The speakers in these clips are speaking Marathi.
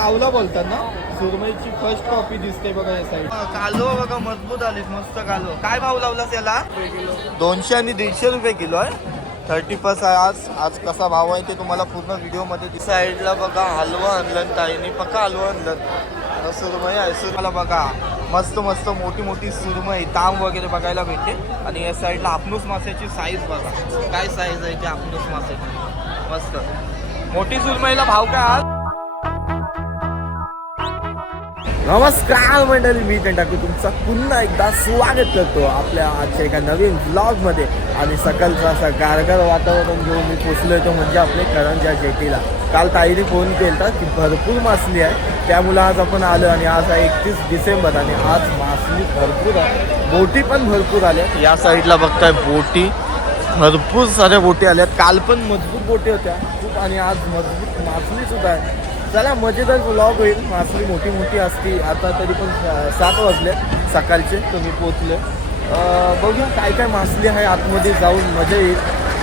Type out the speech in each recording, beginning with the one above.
कावला बोलतात ना? सुरमईची फर्स्ट कॉपी दिसते बघा या साईड कालो बघा मजबूत आलीत मस्त कालो. काय भाव लावलास याला? दोनशे आणि दीडशे रुपये किलो आहे. थर्टी फर्स्ट आहे आज. आज कसा भाव आहे ते तुम्हाला पूर्ण व्हिडिओमध्ये दिस साईडला बघा हलवा आणलं ताईने पक्का हलवा आणलं. सुरमई आहे. सुरमईला बघा. मस्त मस्त मोठी मोठी सुरमई. ताम वगैरे बघायला भेटते आणि या साईडला आपणूस माशाची साईज बघा. काय साईज आहे ती आपणूस माशाची? मस्त. मोठी सुरमईला भाव काय आज? नमस्कार मंडळी मी टाकू तुमचं पुन्हा एकदा स्वागत करतो आपल्या आजच्या एका नवीन ब्लॉगमध्ये आणि सकाळचं असं गारगार वातावरण घेऊन मी पोचलो होतो म्हणजे आपले करंजा जेटीला. काल ताईने फोन केला की भरपूर मासली आहे. त्यामुळं आज आपण आलो आणि आज आहे एकतीस डिसेंबर आणि आज मासली भरपूर आहे. बोटी पण भरपूर आल्या. या साईडला बघताय बोटी. भरपूर साऱ्या बोटी आल्यात. काल पण मजबूत बोटी होत्या. खूप आणि आज मजबूत मासली सुद्धा आहे. चला मजेदार व्लॉग होईल. मासळी मोठी मोठी असती. आता तरी पण सात वाजले सकाळचे. तुम्ही पोचले बघू बघूया काय काय मासली आहे आतमध्ये जाऊन मजा येईल.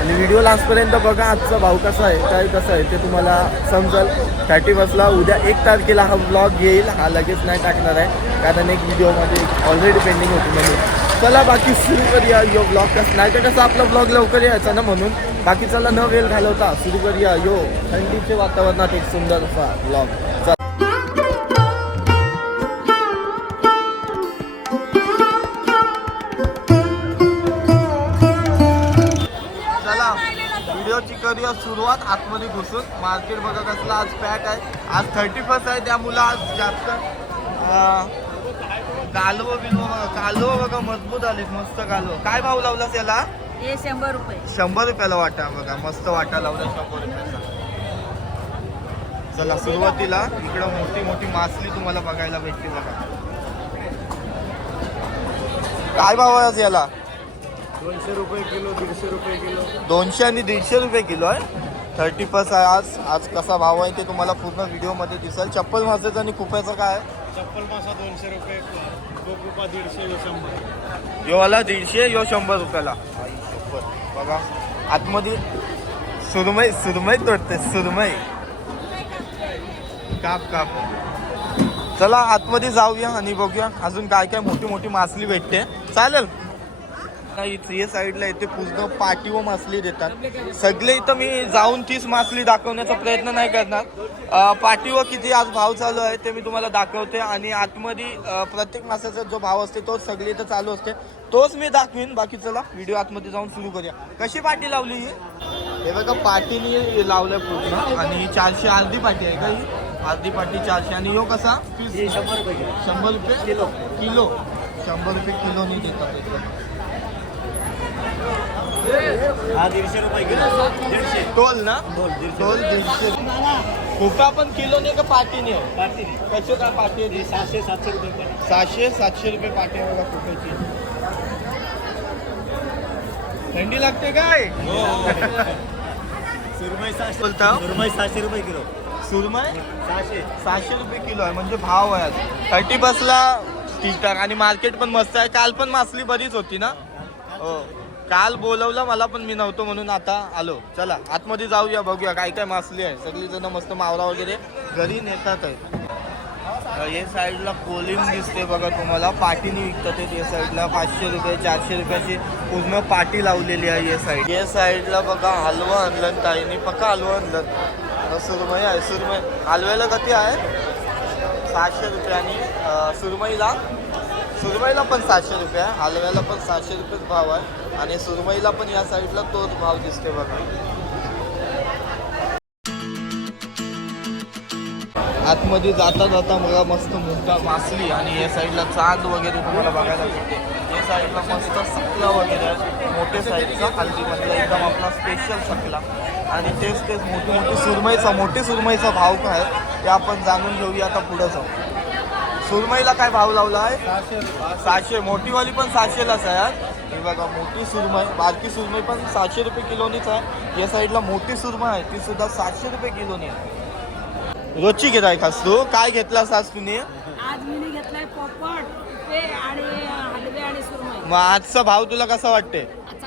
आणि व्हिडिओ लास्टपर्यंत बघा आजचा भाव कसा आहे काय कसं आहे ते तुम्हाला समजेल. थर्टी फर्स्टला उद्या एक तारखेला हा ब्लॉग येईल. हा लगेच नाही टाकणार आहे. कारण एक व्हिडिओमध्ये ऑलरेडी पेंडिंग होती म्हणून. चला बाकी सुरू करूया. यो ब्लॉग कसं नाही तर कसं आपला ब्लॉग लवकर यायचा ना म्हणून. बाकी चला न वेळ घालवता सुरू करूया यो थंडीचे वातावरणात एक सुंदर असा ब्लॉग चला. व्हिडिओची करूया सुरुवात आतमध्ये घुसून. मार्केट बघा कसला आज पॅक आहे. आज थर्टी फर्स्ट आहे त्यामुळं आज जास्त. अं, कालवं बिलवं बघा कालवं बघा मजबूत आलीत मस्त कालवं काय भाव लावलास याला? हे शंभर रुपये. शंभर रुपयाला वाटा बघा मस्त वाटा लावला शंभर रुपयाचा. चला सुरुवातीला इकडं मोठी मोठी मासली तुम्हाला बघायला भेटते बघा. काय भाव आहे आज याला? दोनशे रुपये किलो दीडशे रुपये किलो. दोनशे आणि दीडशे रुपये किलो आहे. थर्टी फर्स्ट आहे आज. आज कसा भाव आहे ते तुम्हाला पूर्ण व्हिडिओमध्ये दिसेल. चप्पल मासाचं आणि कुप्याचं काय आहे? चप्पल मासा दोनशे रुपये दीडशे व शंभर. यो वाला दीडशे यो शंभर रुपयाला. बघा. आतमध्ये सुरमई सुरमई तोडते सुरमई. काप काप. चला आतमध्ये जाऊया आणि बघूया अजून काय काय मोठी मोठी मासली भेटते. चालेल. हे साईडला येते पूर्ण पाटी व मासली देतात. सगळे इथं मी जाऊन तीच मासली दाखवण्याचा प्रयत्न नाही करणार. पाटी व किती आज भाव चालू आहे ते मी तुम्हाला दाखवते आणि आतमध्ये प्रत्येक मासाचा जो भाव असते तोच सगळे इथं चालू असते. तोच मी दाखवीन. बाकी चला व्हिडिओ आतमध्ये जाऊन सुरू करूया. कशी पाटी लावली ही? हे बघा पाटीने लावलंय पूर्ण आणि चारशे अर्धी पाटी आहे का ही? अर्धी पाटी चारशे. आणि यो कसा? पीस? शंभर रुपये किलो. शंभर रुपये? किलो. किलो. शंभर रुपये किलोनी देतात इथं. हा दीडशे रुपये किलो. दीडशे. टोल ना? टोल, दीडशे. टोल दीडशे. खोपा पण किलोने का पाटीने कसे पाटी आहे? सहाशे सातशे रुपये सहाशे सातशे रुपये पाटी आहे बघा थंडी लागते काय? सुरमई सहाशे. बोलता सुरमई सहाशे रुपये किलो. सुरमय सहाशे. सहाशे रुपये किलो आहे म्हणजे भाव आहे आज. थर्टी बसला ठीकठाक आणि मार्केट पण मस्त आहे. काल पण मासली बरीच होती ना? हो. काल बोलवलं मला पण मी नव्हतो म्हणून आता आलो. चला आतमध्ये जाऊया बघूया काय काय मासली आहे. सगळी जण मस्त मावरा वगैरे घरी नेतात आहे. हे साईडला कोलिम दिसते बघा तुम्हाला. पाटीने विकतात आहेत या साईडला. पाचशे रुपये चारशे रुपयाची पूर्ण पाटी लावलेली आहे या साईड. या साईडला बघा हलवा आणलं ताईने पक्का हलवा आणलं. सुरमई आहे सुरमई. हलव्याला किती आहे? सहाशे रुपये आणि सुरमईला. सुरमईला पण सातशे रुपये आहे. हलव्याला पण सातशे रुपयेच भाव आहे. आणि सुरमईला पण या साईडला तोच भाव दिसते बघा. आतमध्ये जाता जाता मला मस्त मोठा मासली आणि या साईडला चांद वगैरे तुम्हाला बघायला मिळते. या साईडला मस्त सकला वगैरे मोठे साईडचा हल्दीमधला एकदम आपला स्पेशल सकला आणि तेच तेच मोठी मोठी सुरमईचा मोठी सुरमईचा भाव काय आहे. ते आपण जाणून घेऊया. आता पुढं जाऊ. सुरमईला काय भाव लावला आहे सहाशे. मोठीवाली पण सहाशेलाच आहे आज. हे बघा मोठी सुरमई बारकी सुरमई पण सातशे रुपये किलोनीच आहे. या साईडला मोठी सुरमई आहे ती सुद्धा सातशे रुपये किलोनी आहे. रोजची घेत आहे खास तू? काय घेतलास आज तुम्ही? आज मी घेतलाय पोपट पे आणि हलवे आणि सुरमई. मग आजचा भाव तुला कसा वाटते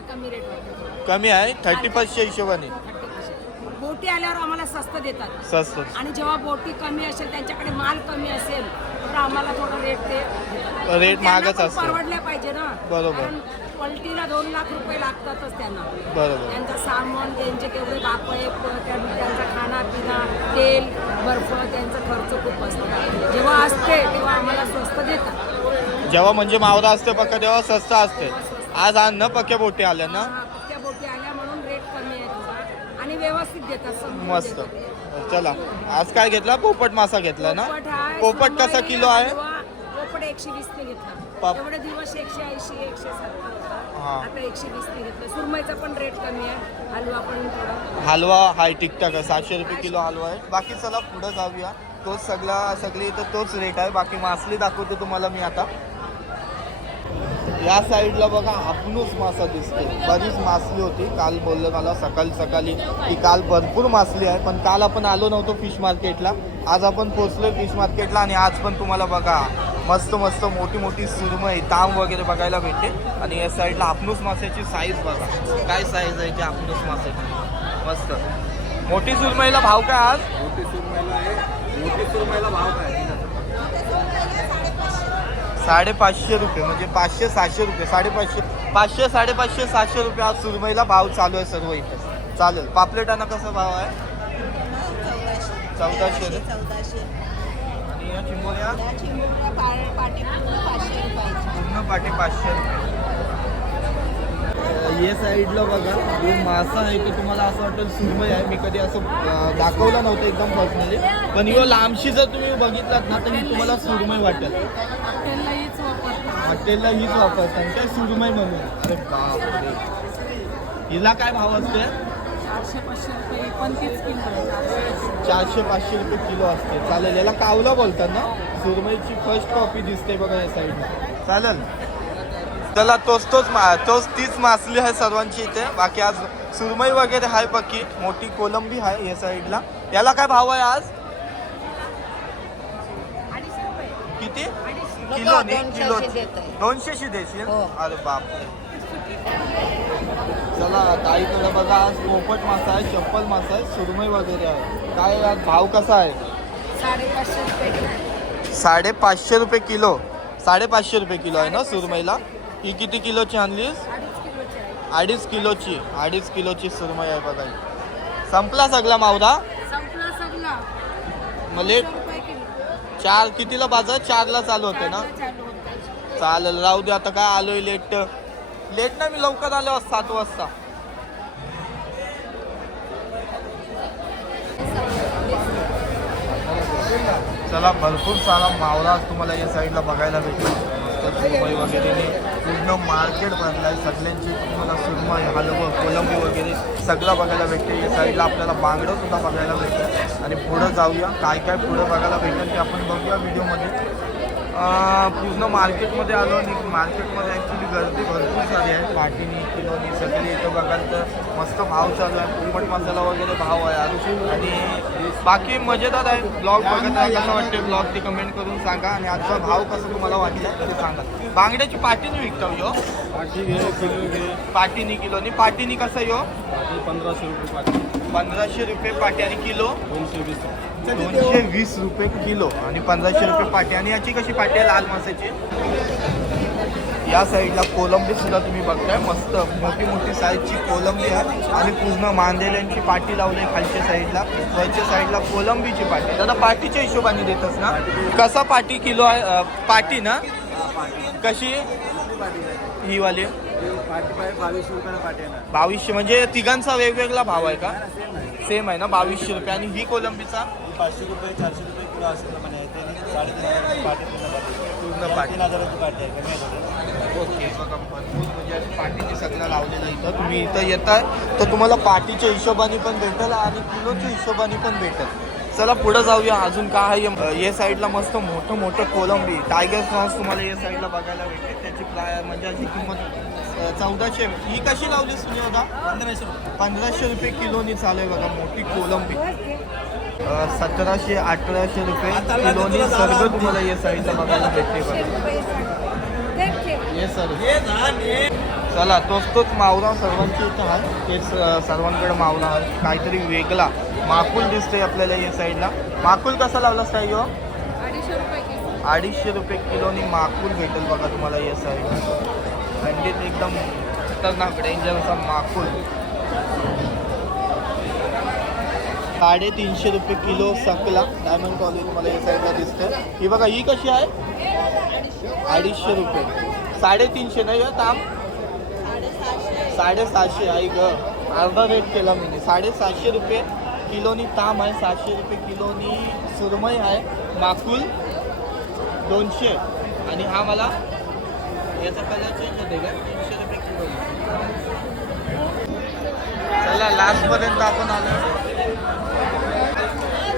कमी रेट वाटतो कमी आहे? थर्टी फर्स्टच्या हिशोबाने. बोटी बोटी आल्यावर आम्हाला स्वस्त देतात. स्वस्त. आणि जेव्हा बोटी कमी असेल त्यांच्याकडे माल कमी असेल तर आम्हाला थोडं रेट ते. रेट महागच असतो. परवडल्या पाहिजे ना बरोबर. कारण पलटीला दोन लाख रुपये लागतातच त्यांना बरोबर त्यांचं सामान त्यांचे तेवढे बापे त्यांचा खाना पिना तेल बर्फ त्यांचा खर्च खूप असतो जेव्हा असते तेव्हा आम्हाला स्वस्त देतात जेव्हा म्हणजे मावरा असते पक्का तेव्हा स्वस्त असते आज अन्न पक्के बोटी आल्या ना त्या बोटी आल्या म्हणून रेट कमी आहे आणि व्यवस्थित देतात मस्त. चला. आज काय घेतला? पोपट मासा घेतला ना? पोपट आहे, पोपट कसा किलो आहे. पोपट एकशे वीस ने घेतला. पाप- एवढे दिवस एकशे ऐंशी एकशे सत्तर हा. आता एकशे वीस ने घेतलं. सुरमईचा पण रेट कमी आहे. हलवा पण थोडा. हलवा हाय टिकटाक आहे. सातशे रुपये किलो हलवा आहे. बाकी चला पुढं जाऊया. तोच सगळा सगळी इथं तोच रेट आहे. बाकी मासली दाखवते तुम्हाला मी आता. या साईडला बघा आपणूच मासा दिसते बरीच मासली होती. काल बोललं मला सकाळी सकाळी की काल भरपूर मासली आहे पण काल आपण आलो नव्हतो फिश मार्केटला आज आपण पोचलोय फिश मार्केटला आणि आज पण तुम्हाला बघा मस्त मस्त मोठी मोठी सुरमई ताम वगैरे बघायला भेटते. आणि या साईडला आपणूस माशाची साईज बघा. काय साईज आहे ती आपणूस माशाची. मस्त. मोठी सुरमईला भाव काय आज? मोठी सुरमईला आहे. मोठी सुरमईला भाव काय? साडेपाचशे रुपये म्हणजे पाचशे सहाशे रुपये साडेपाचशे पाचशे साडेपाचशे सातशे रुपये आज सुरमईला भाव चालू आहे सर्व इथे. चालेल. पापलेटांना कसा भाव आहे? चौदाशे पूर्ण पाठी पाचशे रुपये. ये साईडला बघा जो मासा आहे तो तुम्हाला असं वाटेल सुरमई आहे. मी कधी असं दाखवलं नव्हतं एकदम पर्सनली पण यो लांबशी जर तुम्ही बघितलात ना तर ही तुम्हाला सुरमई वाटेल. हॉटेलला हीच वापरतात. काय सुरमई म्हणून? अरे बापरे. हिला काय भाव असते चारशे पाचशे रुपये किलो चारशे पाचशे रुपये किलो असते. चालेल याला कावला बोलतात ना? सुरमईची फर्स्ट कॉपी दिसते बघा या साईडला चालेल? त्याला तोच तोच मा तोच तीच मासली आहे सर्वांची इथे. बाकी आज सुरमई वगैरे आहे पक्की. मोठी कोलंबी आहे या साईडला. याला काय भाव आहे आज? किती? Kilo kilo. दोनशेशी देशील? हो. अरे बापरे चला ताईकडे बघा आज पोपट मासा आहे चप्पल मासा आहे सुरमई वगैरे आहे. काय आज भाव कसा आहे. साडेपाचशे रुपये किलो. साडेपाचशे रुपये किलो आहे ना सुरमईला? ही किती किलोची आणलीस? अडीच किलोचे अडीच किलोची. सुरमई आहे बघा ही. संपला सगळा मावदा? संपला सगळा. रुपये किलो. चार कितीला बाजार? चारला चालू होते ना? चारला चालू होतं. चालेल राहू दे आता काय आलोय लेट लेट ना मी लवकर आलो सात वाजता. चला भरपूर सारा मावळा तुम्हाला या साईडला बघायला भेटेल. मस्त सुरमई वगैरे पूर्ण मार्केट भरलाय सगळ्यांची तुम्हाला सुरमा हलवं कोलंबी वगैरे सगळं बघायला भेटते. या साईडला आपल्याला बांगडं सुद्धा बघायला भेटतं. आणि पुढं जाऊया. काय काय पुढं बघायला भेटेल ते आपण बघूया व्हिडिओमध्ये. पूर्ण मार्केटमध्ये आलो आणि मार्केटमध्ये ॲक्च्युली गर्दी भरपूर झाली आहे. पाठीनी किलोनी सगळे इथं बघाल तर मस्त भाव चालू आहे. पोपट मसाला वगैरे भाव आहे आणि बाकी मजेदार आहे. ब्लॉग बघत आहे. कसं वाटते ब्लॉग ते कमेंट करून सांगा आणि आजचा भाव कसं तुम्हाला वाटला ते सांगा. बांगड्याची पाटीनी विकतो यो? पाठी किलो घे. पाटीनी किलोनी पाटीनी कसं यो? पाठी पंधराशे रुपये पाठी पंधराशे रुपये पाटी आणि किलो? दोनशे वीस दोनशे वीस रुपये किलो आणि पंधराशे रुपये पाटी. आणि याची कशी पाटी आहे? लाल मासाची या साईडला कोलंबी सुद्धा तुम्ही बघताय. मस्त मोठी मोठी साईजची कोलंबी आहे. आणि पूर्ण मांदेल्यांची पाटी लावली खालच्या साईडला. वरच्या साईडला कोलंबीची पाटी. दादा पाटीच्या हिशोबाने देतच ना? कसा पाटी किलो आहे? पाटी ना? कशी? ही वाली? पाठी बावीसशे. पाठी म्हणजे तिघांचा वेगवेगळा भाव आहे का? सेम आहे ना? बावीसशे रुपये. आणि ही कोलंबीचा? पाचशे रुपये चारशे रुपये पाठी पूर्ण पाठी ओके. म्हणजे पाटीचे सगळं लावलेलं इथं. तुम्ही इथं येताय तर तुम्हाला पाटीच्या हिशोबाने पण भेटेल आणि किलोच्या हिशोबाने पण भेटेल. चला पुढं जाऊया. अजून काय आहे? या साईडला मस्त मोठं मोठं कोलंबी. टायगर फ्रॉन्स तुम्हाला या साईडला बघायला भेटेल. त्याची प्राय म्हणजे अशी किंमत चौदाशे ही कशी लावली सुनी होता पंधराशे रुपये. पंधराशे रुपये किलोनी चालू आहे बघा मोठी कोलंबी. सतराशे अठराशे रुपये किलोनी सगळं तुम्हाला या साईडला बघायला भेटते बघा. चला. तोच तोच मावरा सर्वांची इथं आहे. तेच सर्वांकडे मावरा आहे. काहीतरी वेगळा. माकुल दिसते आपल्याला या साईडला. माकुल कसा लावला साईज हो अडीचशे रुपये किलो. अडीचशे रुपये किलोनी माकुल भेटेल बघा तुम्हाला या साईडला. थंडीत एकदम खतरनाक डेंजर असा माकुल. साडेतीनशे रुपये किलो सकला डायमंड कॉलेज मला या साईडला दिसते ही बघा ही कशी आहे? अडीचशे रुपये. साडेतीनशे नाही आहे ताम साडेसहाशे. आई ग. अर्धा रेट केला मी. साडेसातशे रुपये किलोनी ताम आहे सातशे रुपये किलोनी सुरमई आहे माकुल दोनशे. आणि हा मला याचा कलर चेंज होते का तीनशे रुपये किलो. चला लास्ट पर्यंत आपण आलो.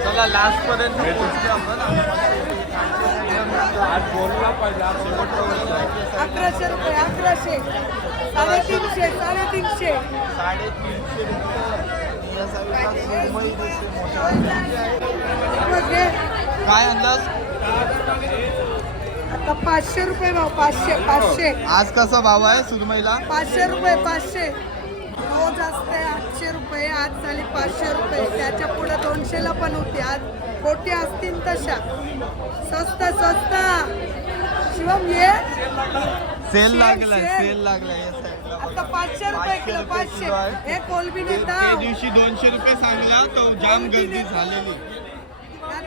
चला लास्ट पर्यंत पोहोचलो आपण आज बोलला पाहिजे आज शेवटचा अकराशे रुपये अकराशे. साडेतीनशे साडेतीनशे. मोठा काय अंदाज? आता पाचशे रुपये भाव पाचशे पाचशे. आज कसा भाव आहे सुरमईला? पाचशे रुपये पाचशे. रोज असते आठशे रुपये आज झाली पाचशे रुपये. त्याच्या पुढे दोनशेला पण होती. आज कोटी असतील तशा. स्वस्त स्वस्त. शिवम ये. Sale shell. सेल लागलाय या साईडला आता पाचशे रुपये किलो पाचशे. हे कोलबी नेता दिवशी दोनशे रुपये सांगला तो जाम गर्दी झालेली आता घे आप- किलो तरी.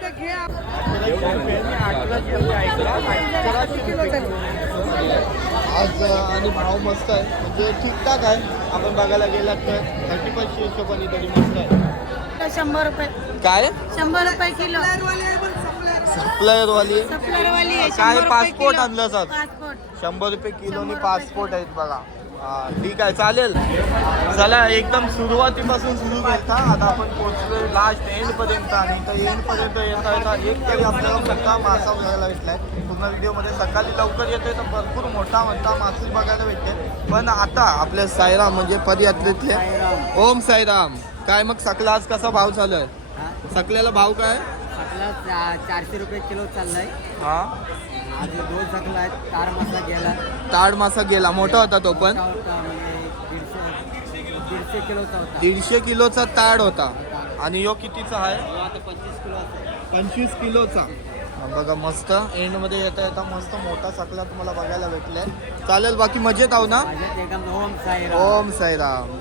आज आणि भाव मस्त आहे. म्हणजे ठीकठाक आहे. आपण बघायला गेलात तर थर्टी पाचशे हिशोबाने तरी मस्त आहे. शंभर रुपये. काय? शंभर रुपये किलो. सप्लायर. वाली काय पासपोर्ट किलो. आणलं सर? पासपोर्ट शंभर रुपये किलोनी शंभर पासपोर्ट आहेत बघा. ठीक आहे चालेल. चला एकदम सुरुवातीपासून सुरू करता आता आपण पोहोचलोय लास्ट एंड पर्यंत आणि एंड पर्यंत येता येता एक तरी आपल्याला मोठा मासा बघायला भेटलाय. पूर्ण व्हिडिओमध्ये सकाळी लवकर येतोय तर भरपूर मोठा मोठा मासे बघायला भेटते पण आता आपल्या साईराम म्हणजे पदयात्रेतले. ओम साईराम. काय मग सकला आज कसा भाव चालू आहे सकल्याला भाव काय? चारशे रुपये किलो चाललाय. हा? आज दोन सकला आहेत तार मसाला गेला. ताड मासा गेला. मोठा होता तो पण? म्हणजे दीडशे किलोचा होता. दीडशे किलोचा ताड होता. आणि यो कितीचा आहे? पंचवीस किलो पंचवीस किलोचा. बघा मस्त. एंडमध्ये येता येता मस्त मोठा सकला तुम्हाला बघायला भेटलाय. चालेल बाकी मजेत आहो ना? ओम साईराम. ओम साईराम.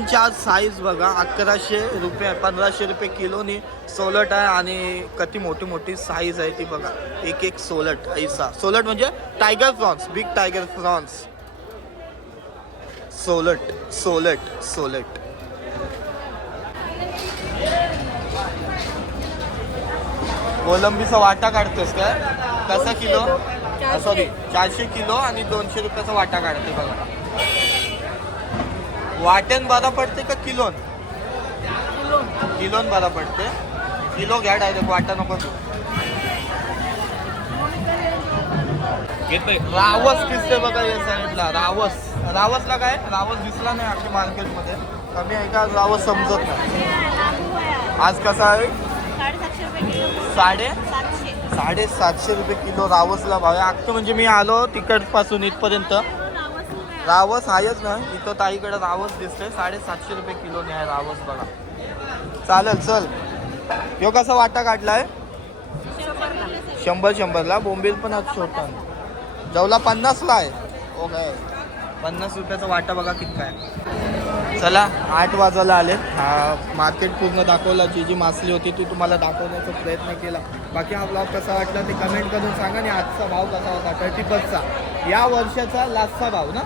सोलटांची आज साईज बघा अकराशे रुपये पंधराशे रुपये किलोनी सोलट आहे आणि किती मोठी मोठी साईज आहे ती बघा. एक एक सोलट ऐसा. सोलट म्हणजे tiger prawns big tiger prawns सोलट सोलट सोलट. कोलंबीचा वाटा काढतोस काय? कसा किलो? सॉरी चारशे किलो आणि दोनशे रुपयाचा वाटा काढते बघा. वाट्यान बारा पडते का किलोन? किलोन. बारा पडते. किलो घ्या डायरेक्ट वाटा नको. रावस दिसते बघा या साईडला रावस. रावसला काय? रावस दिसला नाही आपल्या मार्केटमध्ये. कमी आहे का? रावस समजत नाही. आज कसा आहे? किलो. साडे? सातशे. साडेसातशे रुपये किलो रावसला भाव आहे. अख्खं म्हणजे मी आलो तिकडपासून इथपर्यंत. रावस आहेच ना? इथं ताईकडे रावस दिसतंय. साडेसातशे रुपये किलोने आहे रावस बघा. चालेल चल. ह्यो कसा वाटा काढलाय? शंभर शंभरला. बोंबील पण आज छोटा जवला पन्नासला आहे. ओ काय पन्नास रुपयाचा वाटा बघा कितका आहे चला आठ वाजायला आले. हा मार्केट पूर्ण दाखवला जी जी मासली होती ती तुम्हाला दाखवण्याचा प्रयत्न केला. बाकी हा ब्लॉग कसा वाटला ते कमेंट करून सांगा आणि आजचा भाव कसा होता? थर्टी फर्स्टचा या वर्षाचा लास्टचा भाव ना?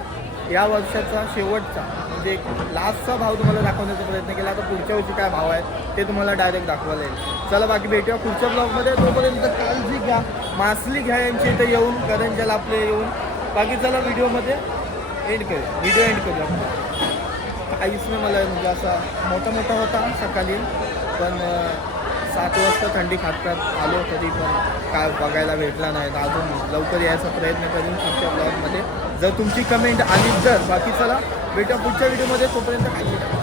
या वर्षाचा शेवटचा म्हणजे लास्टचा भाव तुम्हाला दाखवण्याचा प्रयत्न केला तर पुढच्या वर्षी काय भाव आहे ते तुम्हाला डायरेक्ट दाखवायला येईल. चला बाकी भेटूया पुढच्या ब्लॉगमध्ये तोपर्यंत काळजी घ्या मासली घ्या यांच्या इथं येऊन करंजाला आपले येऊन. बाकी चला व्हिडिओमध्ये एंड करू व्हिडिओ एंड करू काहीच नाही मला म्हणजे असा मोठा मोठा होता सकाळी पण सात वाजता थंडी खातात आलो तरी पण काय बघायला भेटला नाही. तर अजून लवकर यायचा प्रयत्न करून पुढच्या ब्लॉगमध्ये जर तुमची कमेंट आली जर बाकी चला भेटा पुढच्या व्हिडिओमध्ये तोपर्यंत काही